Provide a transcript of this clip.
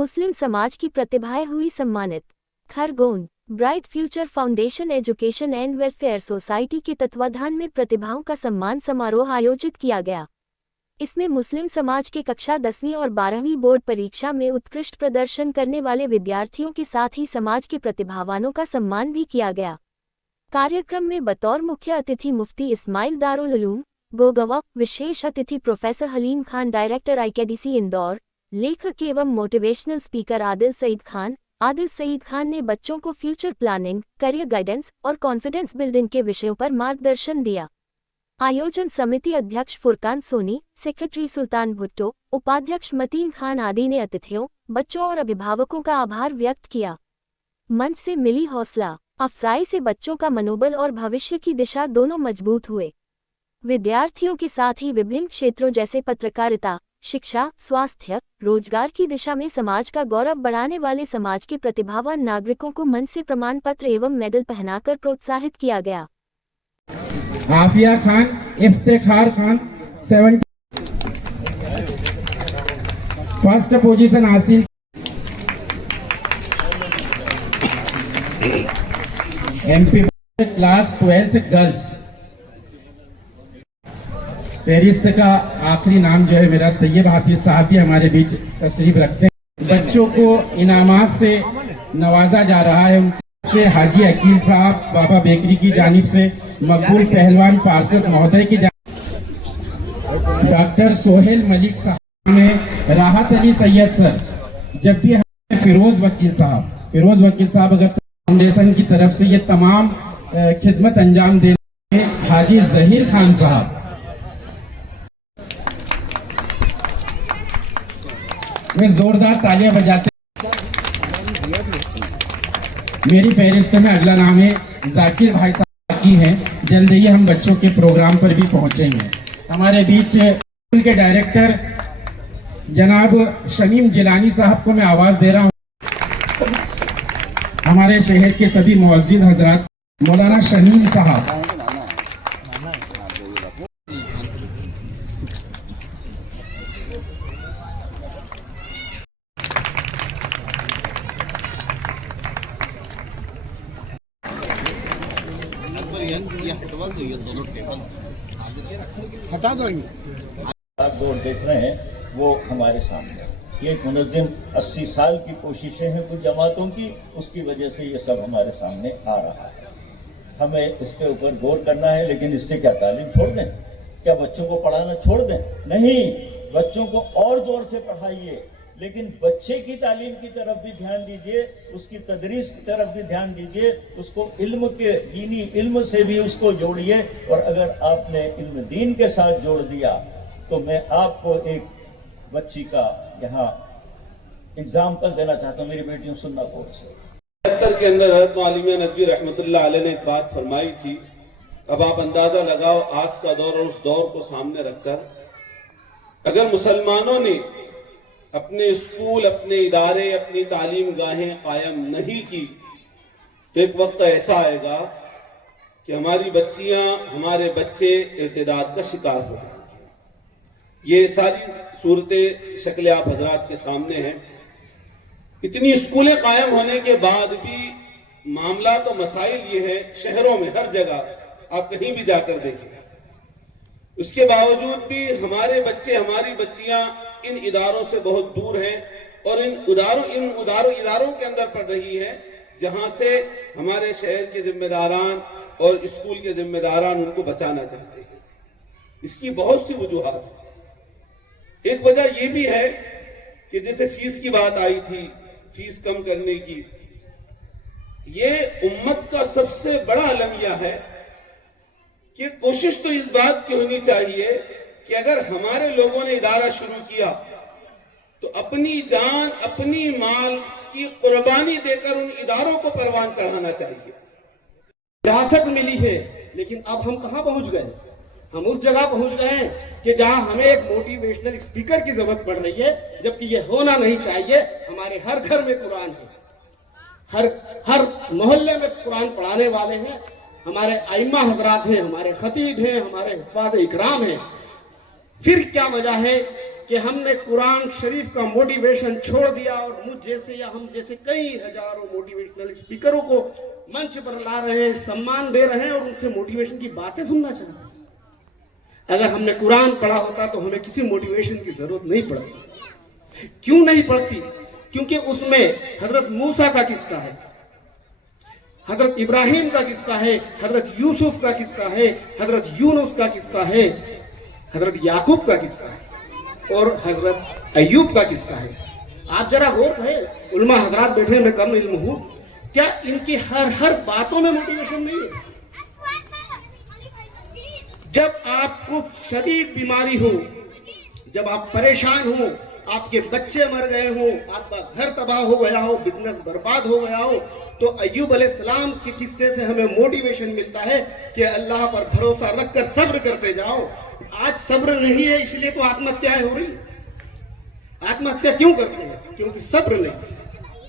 मुस्लिम समाज की प्रतिभाएं हुई सम्मानित। Khargone bright future foundation education and welfare society के तत्वाधान में प्रतिभाओं का सम्मान समारोह आयोजित किया गया। इसमें मुस्लिम समाज के कक्षा 10वीं और 12वीं बोर्ड परीक्षा में उत्कृष्ट प्रदर्शन करने वाले विद्यार्थियों के साथ ही समाज के प्रतिभावानों का सम्मान भी किया गया। कार्यक्रम में बतौर मुख्य अतिथि मुफ्ती इस्माइल दारुल उलूम गोगवा, विशेष अतिथि प्रोफेसर हलीम खान डायरेक्टर आईकेडीसी इंदौर, लेखक एवं मोटिवेशनल स्पीकर आदिल सईद खान ने बच्चों को फ्यूचर प्लानिंग, करियर गाइडेंस और कॉन्फिडेंस बिल्डिंग के विषयों पर मार्गदर्शन दिया। आयोजन समिति अध्यक्ष फुरकान सोनी, सेक्रेटरी सुल्तान भुट्टो, उपाध्यक्ष मतीन खान आदि ने अतिथियों, बच्चों और अभिभावकों का आभार व्यक्त किया। मंच से मिली हौसला अफजाई से बच्चों का मनोबल और भविष्य की दिशा दोनों मजबूत हुए। विद्यार्थियों के साथ ही विभिन्न क्षेत्रों जैसे पत्रकारिता, शिक्षा, स्वास्थ्य, रोजगार की दिशा में समाज का गौरव बढ़ाने वाले समाज के प्रतिभावान नागरिकों को मंच से प्रमाण पत्र एवं मेडल पहनाकर प्रोत्साहित किया गया। आफिया खान, इफ्तिखार खान 70 फर्स्ट पोजीशन हासिल। MP class 12th girls. फेरिस्त का आखिरी नाम जो है मेरा तैयब हाफिज साहब भी हमारे बीच तशरीफ रखते हैं। बच्चों को इनामात से नवाजा जा रहा है। उनसे हाजी अकील साहब बाबा बेकरी की जानिब से, मकबूल पहलवान पार्षद महोदय की जानिब, डॉक्टर सोहेल मलिक साहब में, राहत अली सैयद सर, जब भी फिरोज वकील साहब अगर फाउंडेशन की तरफ से ये तमाम खिदमत अंजाम देने, हाजी जहीर खान साहब, वे जोरदार तालियां बजाते। मेरी फहरिस्त में अगला नाम है जाकिर भाई साहब की है। जल्द ही हम बच्चों के प्रोग्राम पर भी पहुंचेंगे। हमारे बीच स्कूल के डायरेक्टर जनाब शमीम जिलानी साहब को मैं आवाज दे रहा हूं। हमारे शहर के सभी मुअज्जिज हजरात, मौलाना शमीम साहब, हटा दो। आप बोर्ड देख रहे हैं वो हमारे सामने ये एक मुनज़्ज़म 80 साल की कोशिशें हैं कुछ जमातों की, उसकी वजह से ये सब हमारे सामने आ रहा है। हमें इसके ऊपर गौर करना है। लेकिन इससे क्या तालीम छोड़ दें? क्या बच्चों को पढ़ाना छोड़ दें? नहीं, बच्चों को और जोर से पढ़ाइए, लेकिन बच्चे की तालीम की तरफ भी ध्यान दीजिए, उसकी तदरीस की तरफ भी ध्यान दीजिए, उसको इल्म के दीनी इल्म से भी उसको जोड़िए। और अगर आपने इल्म दीन के साथ जोड़ दिया तो मैं आपको एक बच्ची का यहाँ एग्जाम्पल देना चाहता हूँ। मेरी बेटियों सुनना कोर्स से के अंदर हज़रत मौलवी नदवी रहमतुल्लाह अलैह ने एक बात फरमाई थी। अब आप अंदाजा लगाओ आज का दौर और उस दौर को सामने रखकर, अगर मुसलमानों ने अपने स्कूल, अपने इदारे, अपनी तालीम गाहें कायम नहीं की तो एक वक्त ऐसा आएगा कि हमारी बच्चियां, हमारे बच्चे इर्तिदाद का शिकार हो जाएंगे। ये सारी सूरतें शक्ल आप हजरात के सामने हैं। इतनी स्कूलें कायम होने के बाद भी मामला तो मसाइल ये है, शहरों में हर जगह आप कहीं भी जाकर देखें, उसके बावजूद भी हमारे बच्चे, हमारी बच्चियां इन इदारों से बहुत दूर हैं और इन इदारों के अंदर पढ़ रही है जहां से हमारे शहर के जिम्मेदारान और स्कूल के जिम्मेदारान उनको बचाना चाहते हैं। इसकी बहुत सी वजूहात है। एक वजह यह भी है कि जैसे फीस की बात आई थी, फीस कम करने की, ये उम्मत का सबसे बड़ा अलमिया है कि कोशिश तो इस बात की होनी चाहिए कि अगर हमारे लोगों ने इदारा शुरू किया तो अपनी जान, अपनी माल की कुर्बानी देकर उन इदारों को परवान चढ़ाना चाहिए। विरासत मिली है, लेकिन अब हम कहां पहुंच गए? हम उस जगह पहुंच गए हैं कि जहां हमें एक मोटिवेशनल स्पीकर की जरूरत पड़ रही है, जबकि ये होना नहीं चाहिए। हमारे हर घर में कुरान है, हर मोहल्ले में कुरान पढ़ाने वाले हैं, हमारे आइम्मा हजरात हैं, हमारे खतीब हैं, हमारे हुफ़ाज़ इकराम हैं। फिर क्या वजह है कि हमने कुरान शरीफ का मोटिवेशन छोड़ दिया और मुझ जैसे या हम जैसे कई हजारों मोटिवेशनल स्पीकरों को मंच पर ला रहे हैं, सम्मान दे रहे हैं और उनसे मोटिवेशन की बातें सुनना चाहते हैं। अगर हमने कुरान पढ़ा होता तो हमें किसी मोटिवेशन की जरूरत नहीं पड़ती। क्यों नहीं पड़ती? क्योंकि उसमें हजरत मूसा का किस्सा है, हजरत इब्राहिम का किस्सा है, हजरत यूसुफ का किस्सा है, हजरत यूनुस का किस्सा है, हजरत याकूब का किस्सा है और हजरत अय्यूब का किस्सा है। आप जरा गौर करें, उलमा हजरात बैठे, मैं कम इल्म हूं, क्या इनकी हर बातों में मोटिवेशन नहीं है? जब आपको शदीद बीमारी हो, जब आप परेशान हो, आपके बच्चे मर गए हो, आपका घर तबाह हो गया हो, बिजनेस बर्बाद हो गया हो, तो अय्यूब अलैहिस्सलाम के किस्से से हमें मोटिवेशन मिलता है कि अल्लाह पर भरोसा रखकर सब्र करते जाओ। आज सब्र नहीं है, इसलिए तो आत्महत्याएं हो रही। आत्महत्या क्यों करते हैं? क्योंकि सब्र नहीं।